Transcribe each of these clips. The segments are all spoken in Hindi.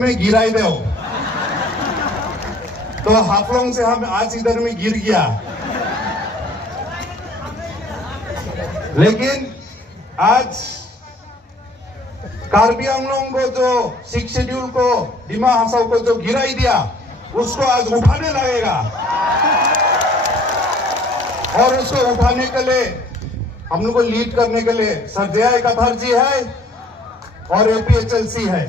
में गिराई दो। तो हाफलोंग से हम आज इधर में गिर गया, लेकिन आज कार्बी आंगलोंग को जो 6 शेड्यूल को डिमा हासाओ को जो गिराई दिया, उसको आज उठाने लगेगा। और उसको उठाने के लिए हम लोग को लीड करने के लिए सर जय कथार जी है और APHLC है।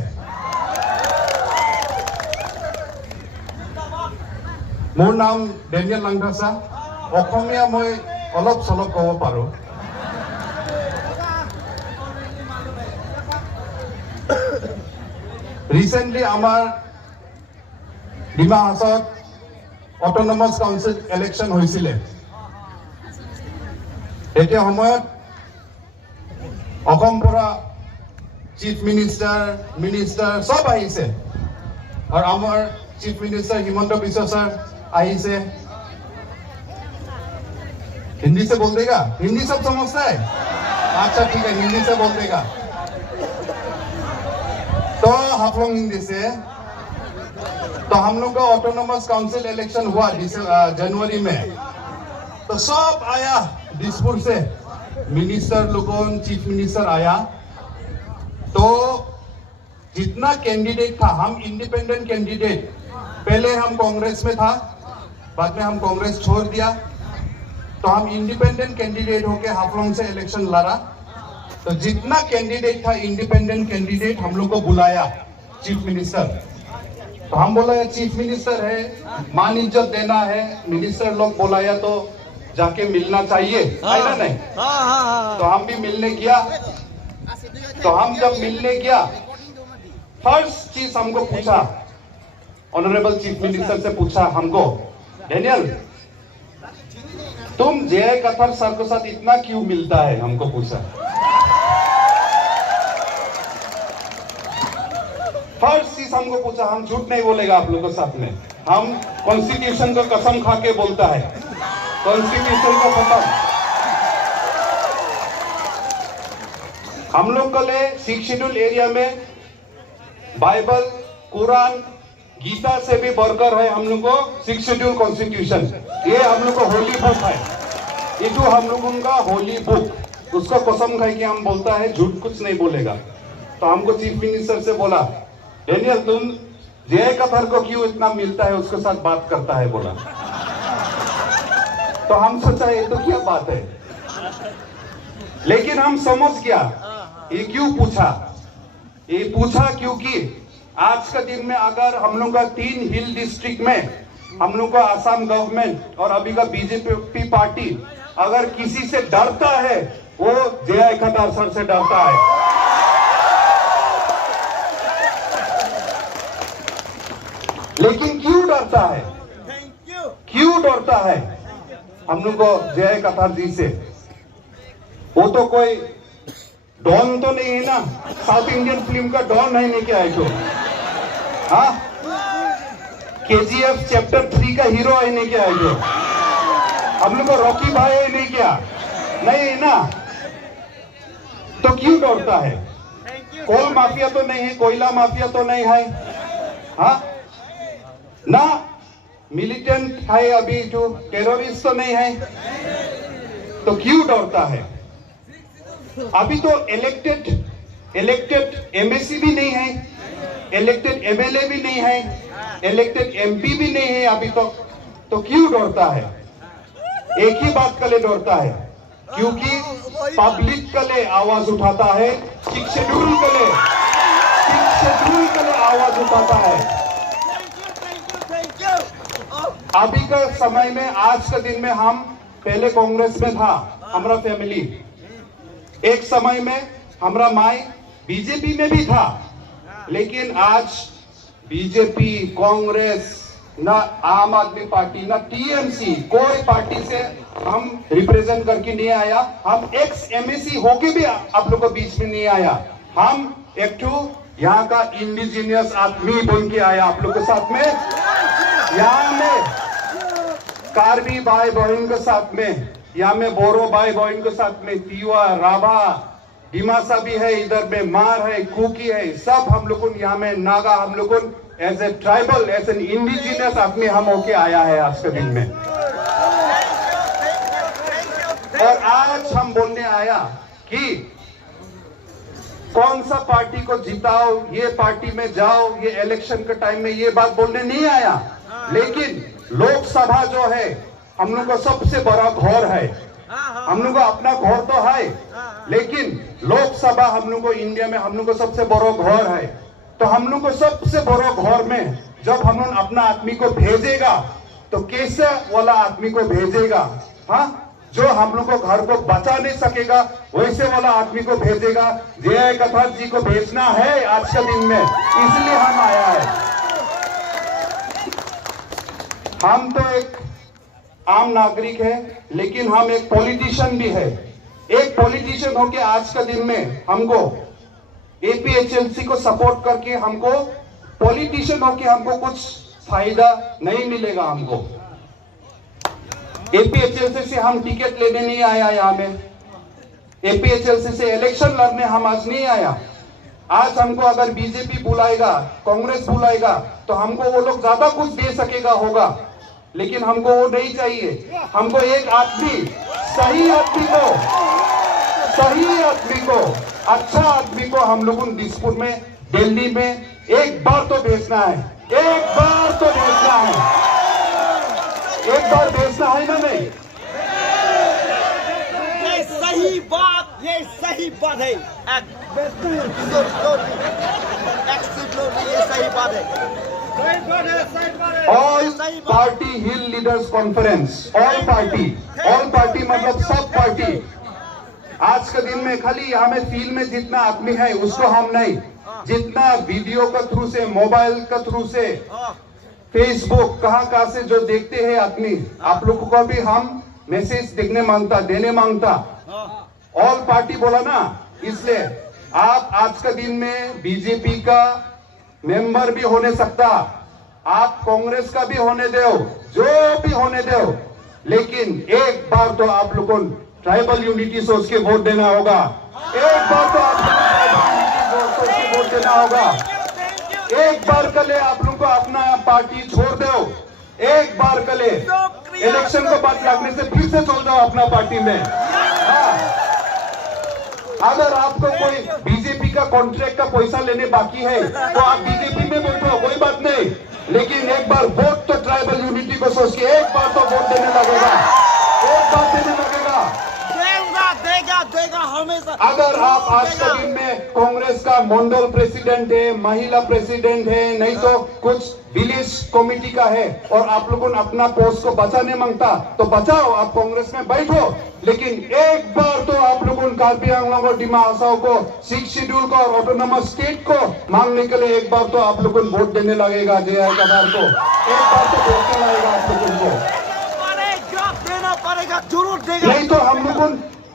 मोर नाम डेनियल लांगथासा। অসমীয়া মই অলপ চলপ ক'ব পাৰো। রিসেন্টলি আমার ডিমা হাসাওত অটোনমাস কাউন্সিল ইলেকশন হয়েছিল। এতিয়া সময়ত অসম পৰা চিফ মিনিষ্টাৰ সব আহিছে और আমার chief minister Himanta Biswa sir आइसे। हिंदी से बोल देगा? हिंदी सब समझता है? अच्छा ठीक है, हिंदी से बोल देगा। तो हाफलोंग हिंदी से। तो हम लोग का ऑटोनोमस काउंसिल इलेक्शन हुआ जनवरी में। तो सब आया दिसपुर से, मिनिस्टर लोगों, चीफ मिनिस्टर आया। तो जितना कैंडिडेट था, हम इंडिपेंडेंट कैंडिडेट, पहले हम कांग्रेस में था, बाद में हम कांग्रेस छोड़ दिया, तो हम इंडिपेंडेंट कैंडिडेट होके हाफलोंग से इलेक्शन लड़ा। तो जितना कैंडिडेट था इंडिपेंडेंट कैंडिडेट, हम लोग को बुलाया चीफ मिनिस्टर। तो हम बोला चीफ मिनिस्टर है, मान इज्जत देना है, मिनिस्टर लोग बुलाया तो जाके मिलना चाहिए, है ना? नहीं तो हम भी मिलने गया। तो हम जब मिलने गया, फर्स्ट चीज हमको पूछा, ऑनरेबल चीफ मिनिस्टर से पूछा हमको, डेनियल तुम जय कथर सर के साथ इतना क्यों मिलता है? हमको पूछा। फर्स्ट चीज हमको पूछा, हम झूठ नहीं बोलेगा आप लोगों के साथ में, हम कॉन्स्टिट्यूशन को कसम खा के बोलता है, कॉन्स्टिट्यूशन को कसम। हम लोग को ले 6 शेड्यूल एरिया में बाइबल, कुरान, गीता से भी बढ़कर है हम लोग को 6 शेड्यूल कॉन्स्टिट्यूशन। ये हम लोग को होली बुक है, ये जो हम लोगों का होली बुक, उसको कसम खाई कि हम बोलता है, झूठ कुछ नहीं बोलेगा। तो हमको चीफ मिनिस्टर से बोला, डेनियल तुम जय कथर को क्यों इतना मिलता है, उसके साथ बात करता है, बोला। तो हम सोचा ये तो क्या बात है, लेकिन हम समझ गया ये क्यों पूछा। ये पूछा क्योंकि आज का दिन में अगर हम लोग का 3 हिल डिस्ट्रिक्ट में हम लोग का आसाम गवर्नमेंट और अभी का बीजेपी पार्टी अगर किसी से डरता है, वो जय कथर सर से डरता है। लेकिन क्यों डरता है? क्यों डरता है हम लोग को जय कथर जी से? वो तो कोई डॉन तो नहीं है ना, साउथ इंडियन फिल्म का डॉन है नहीं क्या है तो? हाँ, KGF चैप्टर 3 का हीरो है नहीं क्या है जो? हम लोग को रॉकी भाई है नहीं क्या? नहीं है ना? तो क्यों डरता है? कोल माफिया तो नहीं है, कोयला माफिया तो नहीं है, हाँ ना? मिलिटेंट है अभी जो टेररिस्ट तो नहीं है, तो क्यों डरता है? अभी तो इलेक्टेड MSC भी नहीं है, इलेक्टेड MLA भी नहीं है, इलेक्टेड MP भी नहीं है अभी तक। तो क्यों डरता है? एक ही बात के लिए डरता है, क्योंकि पब्लिक के लिए आवाज उठाता है, 6 शेड्यूल के लिए आवाज उठाता है। अभी का समय में, आज का दिन में, हम पहले कांग्रेस में था हमारा फैमिली, एक समय में हमारा माई बीजेपी में भी था, लेकिन आज बीजेपी, कांग्रेस, ना आम आदमी पार्टी, ना TMC, कोई पार्टी से हम रिप्रेजेंट करके नहीं आया। हम एक्स MSC होके भी आप लोग को बीच में नहीं आया। हम एक यहाँ का इंडिजिनियस आदमी बन के आया आप लोग के साथ में, यहाँ में कार्बी भाई बहन के साथ में, यहाँ में बोरो भाई बहन के साथ में, तिवा, राभा, डिमासा भी है, इधर में मार है, कुकी है, सब हम लोग यहाँ में नागा, हम लोग as a tribal, as an indigenous आदमी हम होके आया है आज के दिन में। और आज हम बोलने आया कि कौन सा पार्टी को जिताओ, ये पार्टी में जाओ, ये इलेक्शन के टाइम में ये बात बोलने नहीं आया। लेकिन लोकसभा जो है हम लोग को सबसे बड़ा घर है, हम लोग को अपना घर तो है, लेकिन लोकसभा हम लोग को इंडिया में हम लोग को सबसे बड़ा घर है। तो हम लोग को सबसे बड़ा घर में जब हम लोग अपना आदमी को भेजेगा तो कैसे वाला आदमी को भेजेगा, हाँ, जो हम लोग को घर को बचा नहीं सकेगा वैसे वाला आदमी को भेजेगा। जय कथार जी को भेजना है आज के दिन में, इसलिए हम आया है। हम तो एक आम नागरिक है, लेकिन हम एक पॉलिटिशियन भी है। एक पॉलिटिशियन होके आज के दिन में हमको एपीएचएलसी को सपोर्ट करके हमको पॉलिटिशियन होके हमको कुछ फायदा नहीं मिलेगा। हमको एपीएचएलसी से हम टिकट लेने नहीं आया यहाँ में, एपीएचएलसी से इलेक्शन लड़ने हम आज नहीं आया। आज हमको अगर बीजेपी बुलाएगा, कांग्रेस बुलाएगा तो हमको वो लोग ज्यादा कुछ दे सकेगा होगा, लेकिन हमको वो नहीं चाहिए। हमको एक आदमी, सही आदमी को, अच्छा आदमी को हम लोगों को दिसपुर में, दिल्ली में एक बार तो भेजना है, एक बार तो भेजना है, एक बार भेजना है ना। नहीं, ये सही बात है, ये सही बात है। ऑल पार्टी हिल लीडर्स कॉन्फ्रेंस, ऑल पार्टी मतलब सब पार्टी। आज के दिन में खाली यहाँ में फील्ड में जितना आदमी है उसको हम नहीं, जितना वीडियो का थ्रू से, मोबाइल का थ्रू से, फेसबुक कहाँ से जो देखते हैं आदमी, आप लोगों को भी हम मैसेज देने मांगता। ऑल पार्टी बोला ना, इसलिए आप आज के दिन में बीजेपी का मेंबर भी होने सकता, आप कांग्रेस का भी होने दो, जो भी होने दो, लेकिन एक बार तो आप लोगों को ट्राइबल यूनिटी सोच के वोट देना होगा। एक बार तो आप लोगों को ट्राइबल यूनिटी सोच के वोट देना होगा। एक बार के लिए आप लोगों को अपना पार्टी छोड़ दो, एक बार के लिए इलेक्शन को बात लगने से फिर से चल जाओ अपना पार्टी में। अगर आपको कोई बीजेपी का कॉन्ट्रैक्ट का पैसा लेने बाकी है तो आप बीजेपी में बैठो, कोई बात नहीं, लेकिन एक बार वोट तो ट्राइबल यूनिटी को सोच के एक बार तो वोट देने लगेगा, एक बार देने लगेगा। देगा हमेशा। अगर आप आज के दिन में कांग्रेस का मंडल प्रेसिडेंट है, महिला प्रेसिडेंट है, नहीं तो कुछ विलेज कमेटी का है, और आप लोगों ने अपना पोस्ट को बचाने मांगता तो बचाओ, आप कांग्रेस में बैठो, लेकिन एक बार तो आप लोगों ने कार्बी आंगलों को, डिमा हसाओ को, 6 शेड्यूल को और ऑटोनोमस स्टेट को मांगने के लिए एक बार तो आप लोगों को वोट देने लगेगा। जय कदार को एक बार तो वोट देना लगेगा आप लोगों को, देना पड़ेगा, जरूर देगा। नहीं तो हम लोगों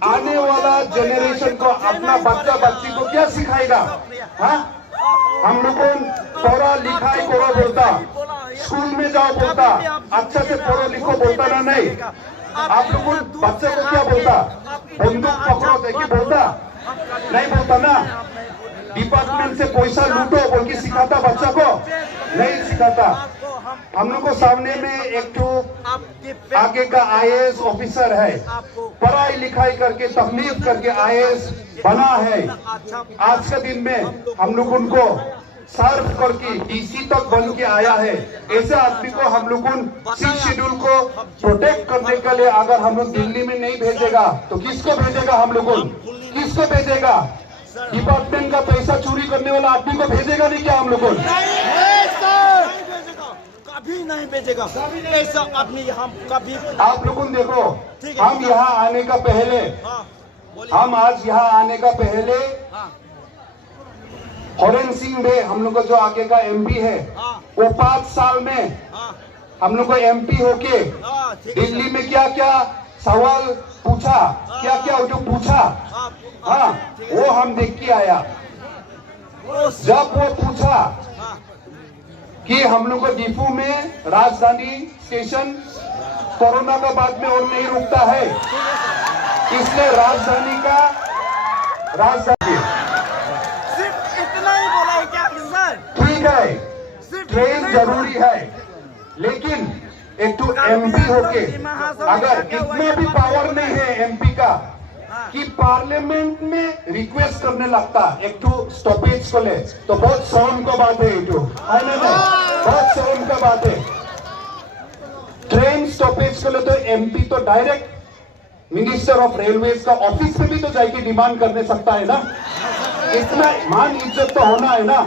आने वाला जनरेशन को, अपना बच्चा बच्ची को क्या सिखाएगा? हाँ, हम लोगों पढ़ा लिखाई करो बोलता, स्कूल में जाओ बोलता, अच्छा से पढ़ो लिखो बोलता ना। नहीं, आप लोगों बच्चे को क्या बोलता? बंदूक पकड़ो देखिए बोलता? नहीं बोलता ना। डिपार्टमेंट से पैसा लूटो बोल के सिखाता बच्चा को? नहीं सिखाता। हम लोग को सामने में एक तो आगे का आईएएस ऑफिसर है, पढ़ाई लिखाई करके तकलीफ करके आईएएस बना है। आज के दिन में हम लोग उनको सर्व करके डीसी तक बन के आया है। ऐसे आदमी को हम लोग 6 शेड्यूल को प्रोटेक्ट करने के लिए अगर हम लोग दिल्ली में नहीं भेजेगा तो किसको भेजेगा? हम लोग किसको भेजेगा? डिपार्टमेंट का पैसा चोरी करने वाला आदमी को भेजेगा नहीं क्या हम लोग? कभी नहीं भेजेगा ऐसा आदमी हम कभी। आप लोगों देखो, हम यहाँ आने का पहले, हम आज यहाँ आने का पहले हरेन सिंह बे हम लोग को जो आगे का एमपी है, वो 5 साल में हम लोग को एमपी होके दिल्ली में क्या क्या सवाल पूछा, क्या क्या जो पूछा, हाँ वो हम देख के आया। जब वो पूछा कि हम लोग को डिपू में राजधानी स्टेशन कोरोना का बाद में और नहीं रुकता है, इसलिए राजधानी सिर्फ इतना ही बोला है क्या सर? ठीक है, सिर्फ ट्रेन इतना ही जरूरी है, लेकिन एक तो एमपी होके अगर इतना भी पावर नहीं है एमपी का कि पार्लियामेंट में रिक्वेस्ट करने लगता एक तो स्टॉपेज को ले, तो बहुत शर्म का बात है, ये है ना? नहीं, बहुत शर्म का बात है। ट्रेन स्टॉपेज को ले तो एमपी तो डायरेक्ट मिनिस्टर ऑफ रेलवेज का ऑफिस में भी तो जाके डिमांड करने सकता है ना। इतना मान इज्जत तो होना है ना।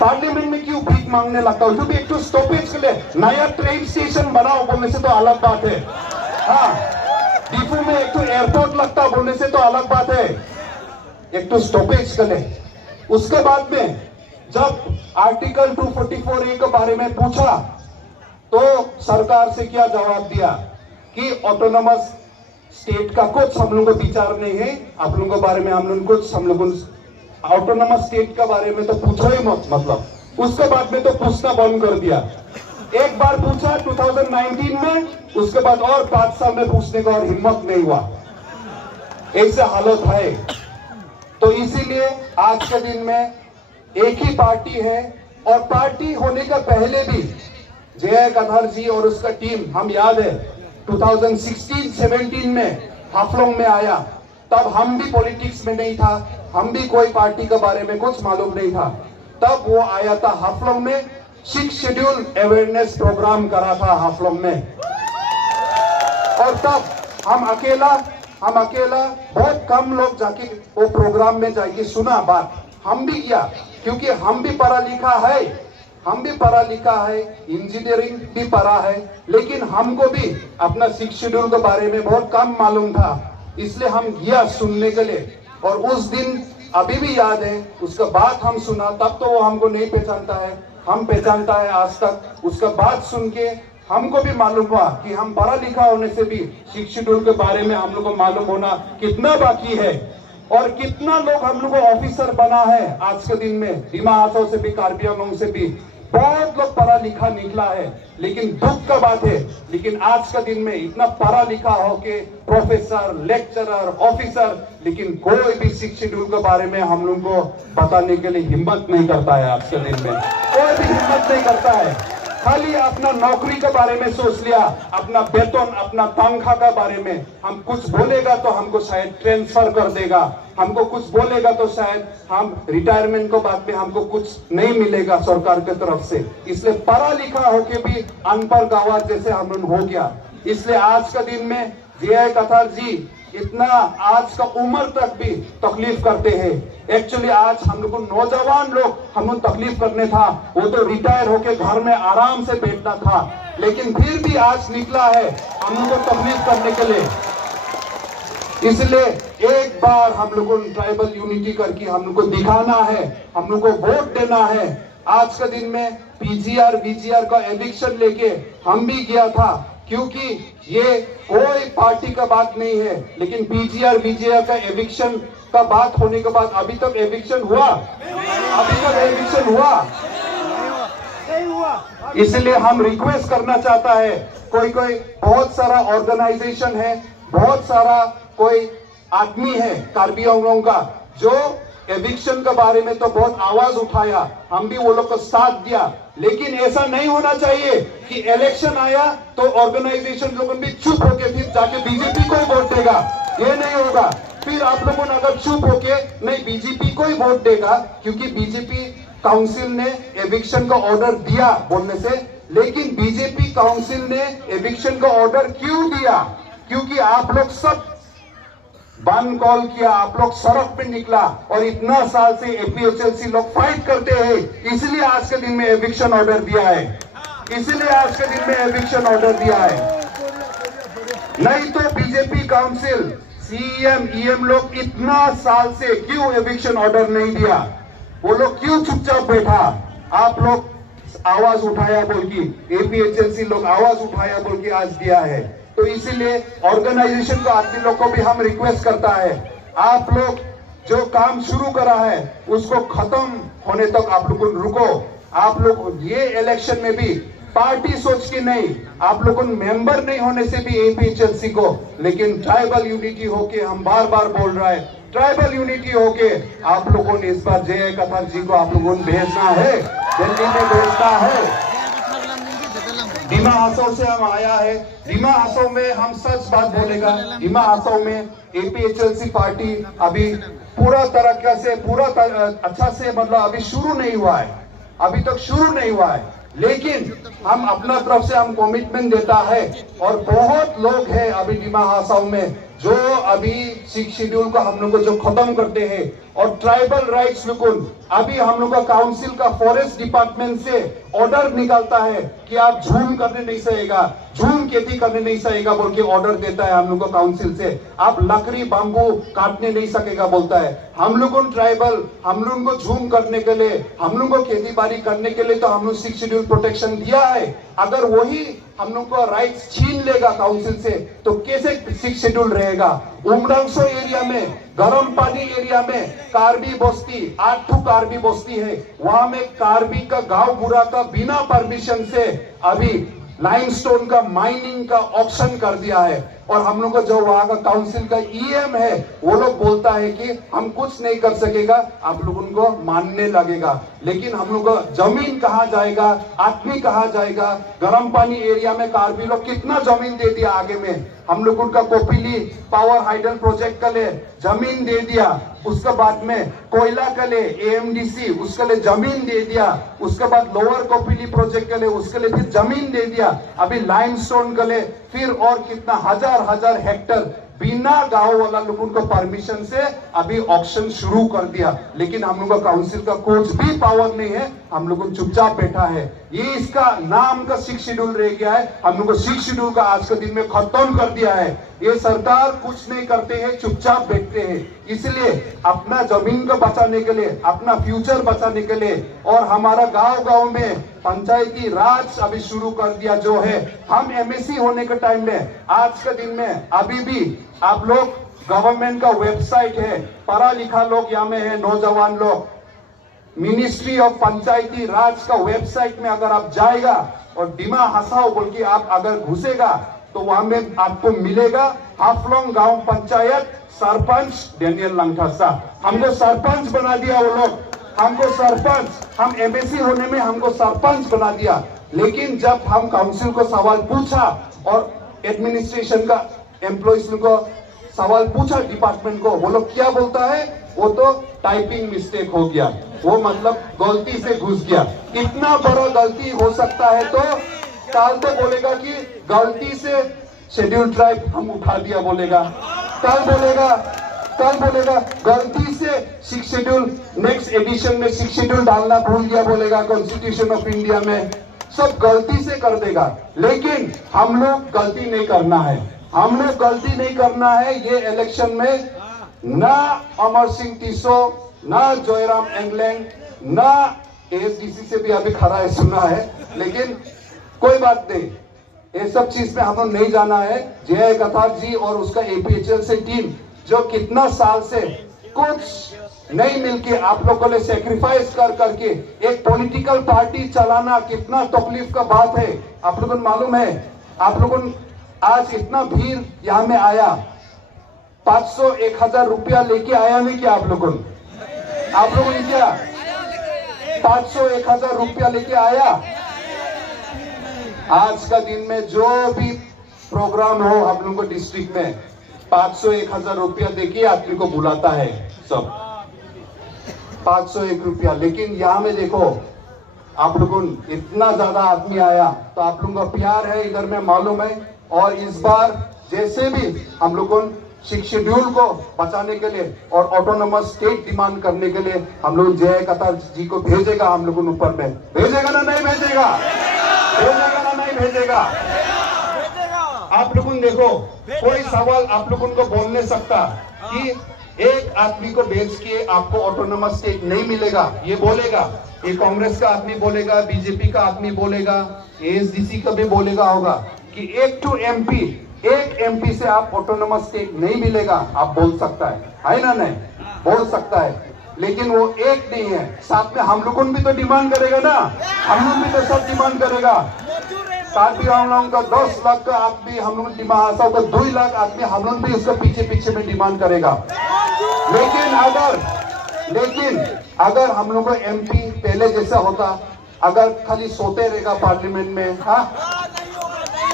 पार्लियामेंट में क्यों भीख मांगने लगता है? जो भी एक तो स्टॉपेज के लिए नया ट्रेन स्टेशन बनाओ बोलने से तो अलग बात है। हाँ, डिपो में एक तो एयरपोर्ट लगता बोलने से तो अलग बात है, एक तो स्टॉपेज के लिए। उसके बाद में जब आर्टिकल 244A के बारे में पूछा तो सरकार से क्या जवाब दिया कि ऑटोनोमस स्टेट का कुछ हम लोगों को विचार नहीं है, आप लोगों के बारे में हम लोग कुछ हम लोगों ऑटोनोमस स्टेट के बारे में तो पूछो ही मत, मतलब उसके बाद में तो पूछना बंद कर दिया। एक बार पूछा 2019 में, उसके बाद और 5 साल में पूछने का और हिम्मत नहीं हुआ। ऐसे हालत है। तो इसीलिए आज के दिन में एक ही पार्टी है, और पार्टी होने का पहले भी जय कथार जी और उसका टीम, हम याद है 2016-17 में हाफलोंग में आया, तब हम भी पॉलिटिक्स में नहीं था, हम भी कोई पार्टी के बारे में कुछ मालूम नहीं था। तब वो आया था हाफलोंग में, 6 शेड्यूल अवेयरनेस प्रोग्राम करा था हाफलोंग में, और तब हम अकेला बहुत कम लोग जाके वो प्रोग्राम में जाके सुना बात। हम भी किया, क्योंकि हम भी पढ़ा लिखा है, इंजीनियरिंग भी पढ़ा है, लेकिन हमको भी अपना 6 शेड्यूल के बारे में बहुत कम मालूम था, इसलिए हम गया सुनने के लिए। और उस दिन अभी भी याद है, उसका बात हम सुना, तब तो वो हमको नहीं पहचानता है, हम पहचानता है आज तक। उसका बात सुन के हमको भी मालूम हुआ कि हम पढ़ा लिखा होने से भी 6 शेड्यूल के बारे में हम लोग को मालूम होना कितना बाकी है, और कितना लोग हम लोग को ऑफिसर बना है आज के दिन में। दिमा हाथों से भी, कार्बी आंगों से भी बहुत लोग पढ़ा लिखा निकला है, लेकिन दुख का बात है, लेकिन आज का दिन में इतना पढ़ा लिखा हो के प्रोफेसर, लेक्चरर, ऑफिसर, लेकिन कोई भी 6 शेड्यूल के बारे में हम लोग को बताने के लिए हिम्मत नहीं करता है। आज के दिन में कोई भी हिम्मत नहीं करता है, खाली अपना नौकरी के बारे में सोच लिया, अपना वेतन, अपना तनख्वाह के बारे में। हम कुछ बोलेगा तो हमको शायद ट्रांसफर कर देगा, हमको कुछ बोलेगा तो शायद हम रिटायरमेंट को बाद में हमको कुछ नहीं मिलेगा सरकार की तरफ से। इसलिए पढ़ा लिखा होके भी अनपढ़ गंवार जैसे हम लोग हो गया। इसलिए आज का दिन में जय कथार जी इतना आज का उम्र तक भी तकलीफ करते हैं। एक्चुअली आज हम लोग को नौजवान लोग हम लोग तकलीफ करने था, वो तो रिटायर होके घर में आराम से बैठना था, लेकिन फिर भी आज निकला है हम लोग को तकलीफ करने के लिए। इसलिए एक बार हम लोग को ट्राइबल यूनिटी करके हम लोग को दिखाना है, हम लोग को वोट देना है। आज के दिन में पीजीआर वीजीआर का एविक्शन लेके हम भी गया था, क्योंकि ये कोई पार्टी का बात नहीं है, लेकिन पीजीआर वीजीआर का एविक्शन का बात होने के बाद अभी तक एविक्शन हुआ? अभी तक एविक्शन हुआ? इसलिए हम रिक्वेस्ट करना चाहता है, कोई बहुत सारा ऑर्गेनाइजेशन है, बहुत सारा कोई आदमी है कार्बी आंगलों का, जो एविक्शन के बारे में तो बहुत आवाज उठाया, हम भी वो लोग को साथ दिया। लेकिन ऐसा नहीं होना चाहिए कि इलेक्शन आया तो ऑर्गेनाइजेशन लोग भी चुप होके फिर जाके बीजेपी को ही वोट देगा, ये नहीं होगा। फिर आप लोगों ने अगर चुप होके नहीं बीजेपी को ही वोट देगा, क्योंकि बीजेपी काउंसिल ने एविक्शन का ऑर्डर दिया बोलने से, लेकिन बीजेपी काउंसिल ने एविक्शन का ऑर्डर क्यों दिया? क्योंकि आप लोग सब बंद कॉल किया, आप लोग सड़क पे निकला, और इतना साल से एपीएचएलसी लोग फाइट करते हैं, इसलिए आज के दिन में एविक्शन ऑर्डर दिया है, इसलिए आज के दिन में एविक्शन ऑर्डर दिया है। नहीं तो बीजेपी काउंसिल, सीएम ईएम लोग इतना साल से क्यों एविक्शन ऑर्डर नहीं दिया? वो लोग क्यों चुपचाप बैठा? आप लोग आवाज उठाया बोल के, एपीएचएलसी लोग आवाज उठाया बोल के आज दिया है। तो इसीलिए ऑर्गेनाइजेशन को आदमी लोग को भी हम रिक्वेस्ट करता है, आप लोग जो काम शुरू करा है उसको खत्म होने तक आप लोग रुको। आप लोग ये इलेक्शन में भी पार्टी सोच के नहीं, आप लोगों मेंबर नहीं होने से भी एपीएचएलसी को, लेकिन ट्राइबल यूनिटी होके हम बार बार बोल रहा है, ट्राइबल यूनिटी होके आप लोगों ने इस बार जय कथर जी को आप लोगों ने भेजना है, दिल्ली में भेजना है। डिमा हासो से हम आया है, डिमा हासो में हम सच बात बोलेगा। डिमा हासो में एपीएचएलसी पार्टी अभी पूरा तरीका से अच्छा से मतलब अभी शुरू नहीं हुआ है, अभी तक शुरू नहीं हुआ है, लेकिन हम अपना तरफ से हम कमिटमेंट देता है। और बहुत लोग हैं अभी डिमा हासाओ में जो अभी 6 शेड्यूल को हम लोग को जो खत्म करते हैं और ट्राइबल राइट्स बिल्कुल अभी हम लोग का काउंसिल का फॉरेस्ट डिपार्टमेंट से ऑर्डर निकलता है कि आप झूम करने नहीं सकेगा, झूम खेती करने नहीं सकेगा बोल के ऑर्डर देता है हम लोग को काउंसिल से। आप लकड़ी बांबू काटने नहीं सकेगा बोलता है। हम लोगों को ट्राइबल हम लोगों को झूम करने के लिए, हम लोग को खेती बाड़ी करने के लिए तो हम लोग 6 शेड्यूल प्रोटेक्शन दिया है। अगर वही हम लोग को राइट्स छीन लेगा काउंसिल से तो कैसे 6 शेड्यूल रहेगा। उमरंगसो एरिया में, गरम पानी एरिया में कार्बी बस्ती 8 कार्बी बस्ती है, वहां में कार्बी का गांव बुरा का बिना परमिशन से अभी लाइमस्टोन का माइनिंग का ऑप्शन कर दिया है। और हम लोग को जो वहां का काउंसिल का ईएम है वो लोग बोलता है कि हम कुछ नहीं कर सकेगा, आप लोग उनको मानने लगेगा। लेकिन हम लोग को जमीन कहाँ जाएगा, आदमी कहाँ जाएगा। गर्म पानी एरिया में कार्बी लोग कितना जमीन दे दिया, आगे में हम लोग उनका कोपिली पावर हाइडल प्रोजेक्ट के लिए जमीन दे दिया, उसके बाद में कोयला के लिए एएमडीसी उसके लिए जमीन दे दिया, उसके बाद लोअर कोपिली प्रोजेक्ट के लिए उसके लिए फिर जमीन दे दिया, अभी लाइमस्टोन के लिए फिर और कितना हजार हेक्टर बिना गांव वाला लोगों को परमिशन से अभी ऑक्शन शुरू कर दिया। लेकिन हम लोग का काउंसिल का कुछ भी पावर नहीं है, हम लोग चुपचाप बैठा है। ये इसका नाम का 6 शेड्यूल रह गया है, हम लोग को 6 शेड्यूल का आज के दिन में खत्म कर दिया है। ये सरकार कुछ नहीं करते हैं, चुपचाप बैठते हैं। इसलिए अपना जमीन को बचाने के लिए, अपना फ्यूचर बचाने के लिए और हमारा गांव में पंचायती राज अभी शुरू कर दिया जो है। हम एमएससी होने के टाइम में आज के दिन में अभी भी आप लोग गवर्नमेंट का वेबसाइट है, पढ़ा लिखा लोग यहाँ में है, नौजवान लोग, मिनिस्ट्री ऑफ पंचायती राज का वेबसाइट में अगर आप जाएगा और डिमा हासाओ बोल के आप अगर घुसेगा तो वहां में आपको मिलेगा हाफलोंग गांव पंचायत सरपंच डेनियल लंगथासा। हमको सरपंच बना दिया वो लोग, हमको सरपंच, हम एमएससी होने में हमको सरपंच बना दिया। लेकिन जब हम काउंसिल को सवाल पूछा और एडमिनिस्ट्रेशन का एम्प्लॉइज को सवाल पूछा डिपार्टमेंट को, वो लोग क्या बोलता है, वो तो टाइपिंग मिस्टेक हो गया, वो मतलब गलती से घुस गया। इतना बड़ा गलती हो सकता है तो कल तो बोलेगा कि गलती से शेड्यूल ट्राइब हम उठा दिया बोलेगा, कल बोलेगा गलती से 6 शेड्यूल नेक्स्ट एडिशन में 6 शेड्यूल डालना भूल गया बोलेगा कॉन्स्टिट्यूशन ऑफ इंडिया में, सब गलती से कर देगा। लेकिन हम लोग गलती नहीं करना है, हम लोग गलती नहीं करना है। ये इलेक्शन में ना अमर सिंह टीसो, ना जयराम एंगलैंड, ना एएसडीसी से भी अभी खड़ा है सुना है, लेकिन कोई बात नहीं, ये सब चीज में हम लोग नहीं जाना है। जय कथार जी और उसका एपीएचएल से टीम जो कितना साल से कुछ नहीं मिलके आप लोगों ने सेक्रीफाइस करके एक पॉलिटिकल पार्टी चलाना कितना तकलीफ का बात है। आप लोगों को मालूम है, आप लोगों आज इतना भीड़ यहाँ में आया, 500-1000 रुपया लेके आया नहीं क्या आप लोगों ने क्या 500-1000 रुपया लेके आया। आज का दिन में जो भी प्रोग्राम हो हम लोगों को डिस्ट्रिक्ट में 500-1000 रुपया देके आदमी को बुलाता है, सब 501 रुपया। लेकिन यहाँ में देखो आप लोगों इतना ज्यादा आदमी आया तो आप लोगों का प्यार है इधर में मालूम है। और इस बार जैसे भी हम लोगों 6 शेड्यूल को बचाने के लिए और ऑटोनोमस स्टेट डिमांड करने के लिए हम लोग जय कथार जी को भेजेगा, हम लोगों ऊपर में भेजेगा ना नहीं भेजेगा, भेजेगा ना नहीं भेजेगा। आप लोगों देखो कोई सवाल आप लोगों को बोल नहीं सकता कि एक आदमी को बेच के आपको ऑटोनोमस स्टेट नहीं मिलेगा, ये बोलेगा, ये कांग्रेस का आदमी बोलेगा, बीजेपी का आदमी बोलेगा, एएसडीसी का भी बोलेगा होगा कि एक एमपी से आप ऑटोनोमस स्टेट नहीं मिलेगा, आप बोल सकता है ना, नहीं बोल सकता है। लेकिन वो एक नहीं है, साथ में हम लोगों भी तो डिमांड करेगा ना, हम लोग भी तो सब डिमांड करेगा। कार्बी आंगलोंग का 10 लाख का आदमी हम लोग डिमा हासाओ का 2 लाख आदमी हम लोग भी उसके पीछे पीछे में डिमांड करेगा। लेकिन अगर हम लोग को एमपी पहले जैसा होता, अगर खाली सोते रहेगा पार्लियामेंट में, हाँ,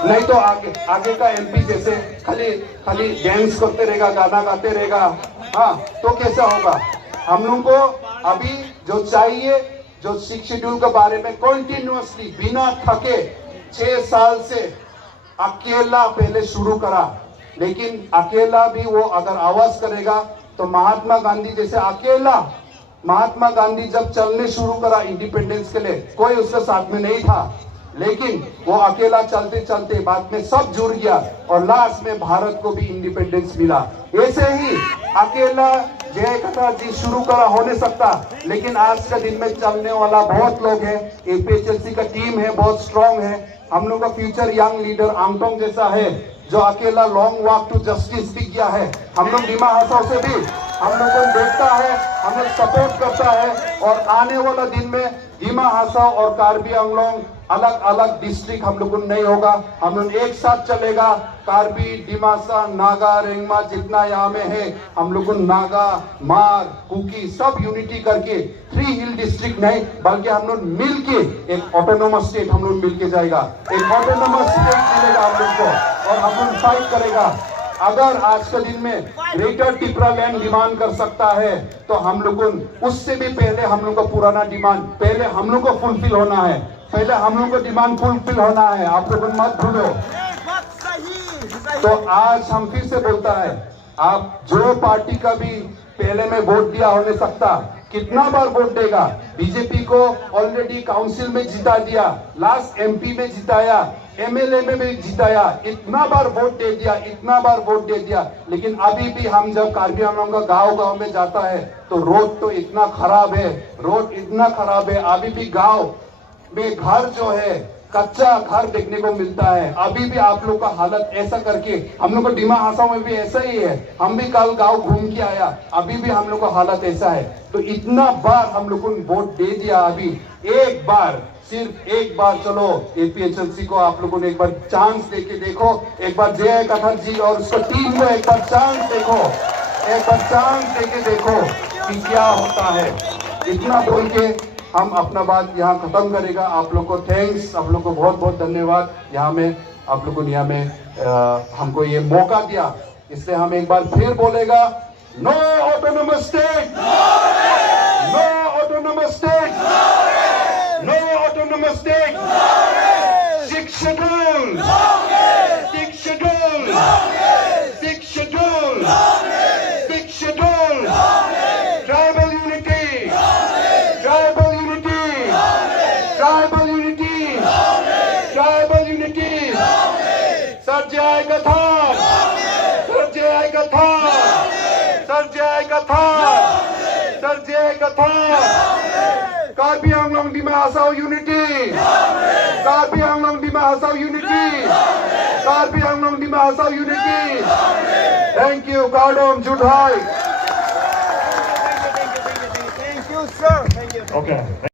नहीं तो आगे का एमपी जैसे खाली डांस करते रहेगा, गाना गाते रहेगा, हाँ, तो कैसा होगा? हम लोग को अभी जो चाहिए, जो 6 शेड्यूल के बारे में कंटिन्यूअसली बिना थके 6 साल से अकेला पहले शुरू करा, लेकिन अकेला भी वो अगर आवाज करेगा तो महात्मा गांधी जैसे अकेला, महात्मा गांधी जब चलने शुरू करा इंडिपेंडेंस के लिए, कोई उसके साथ में नहीं था, लेकिन वो अकेला चलते चलते बाद में सब जुड़ गया और लास्ट में भारत को भी इंडिपेंडेंस मिला। ऐसे ही अकेला जय कथार जी शुरू करा हो नहीं सकता, लेकिन आज के दिन में चलने वाला बहुत लोग हैं। एपीएचएलसी का टीम है, बहुत स्ट्रांग है। हम लोग का फ्यूचर यंग लीडर आंगटोंग जैसा है, जो अकेला लॉन्ग वॉक टू जस्टिस भी किया है। हम लोग डिमा हासाओ से भी हम लोग को देखता है, हम लोग सपोर्ट करता है, और आने वाला दिन में डिमा हासाओ और कार्बी आंगलोंग अलग अलग डिस्ट्रिक्ट हम लोग को नहीं होगा, हम लोग एक साथ चलेगा। कार्बी, डिमासा, नागा, रेंगमा जितना यहाँ में है, हम लोग को नागा, मार, कुकी सब यूनिटी करके 3 हिल डिस्ट्रिक्ट नहीं, बल्कि हम लोग मिलके एक ऑटोनोमस स्टेट हम लोग मिलके जाएगा, एक ऑटोनोमस स्टेट मिलेगा हम लोग को, और हम लोग फाइट करेगा। अगर आज के दिन में ग्रेटर टिपरा लैंड डिमांड कर सकता है, तो हम लोग उससे भी पहले हम लोग का पुराना डिमांड पहले हम लोग को फुलफिल होना है, पहले हम लोग को डिमांड फुलफिल होना है, आप लोग मत भूलो। तो आज हम फिर से बोलता है, आप जो पार्टी का भी पहले में वोट दिया हो नहीं सकता, कितना बार वोट देगा? बीजेपी को ऑलरेडी काउंसिल में जिता दिया, लास्ट एमपी में जिताया, एमएलए में भी जिताया, इतना बार वोट दे दिया, इतना बार वोट दे दिया, लेकिन अभी भी हम जब कार्बी आंगलोंग का गांव में जाता है तो रोड तो इतना खराब है, रोड इतना खराब है, अभी भी गांव में घर जो है कच्चा घर देखने को मिलता है। अभी भी आप लोग का हालत ऐसा करके, हम लोग को डिमा हासाओ में भी ऐसा ही है, हम भी कल गांव घूम के आया, अभी भी हम लोग का हालत ऐसा है। तो इतना बार हम लोग को वोट दे दिया, अभी एक बार, सिर्फ एक बार चलो एपीएचएलसी को आप लोगों ने एक बार चांस देके देखो, एक बार जय कथर जी और उसका टीम को एक बार चांस देखो, एक बार चांस देके देखो कि क्या होता है। इतना बोल के हम अपना बात यहाँ खत्म करेगा। आप लोग को थैंक्स, आप लोग को बहुत बहुत धन्यवाद, यहाँ में आप लोग को यहाँ में हमको ये मौका दिया, इसलिए हम एक बार फिर बोलेगा, no autonomous state, no autonomous state, no autonomous state, 6 schedule, 6 schedule, 6 schedule, 6 schedule, tribal unity, tribal unity, tribal unity, tribal unity, sir जय कथार, सर जय कथार, सर जय कथार, सर जय कथार, Karbi Anglong Dima Hasao unity, Karbi Anglong Dima Hasao unity, Karbi Anglong Dima Hasao unity. Thank you, गार्डोम जुड़ाई। Thank you, sir. Thank you. Okay.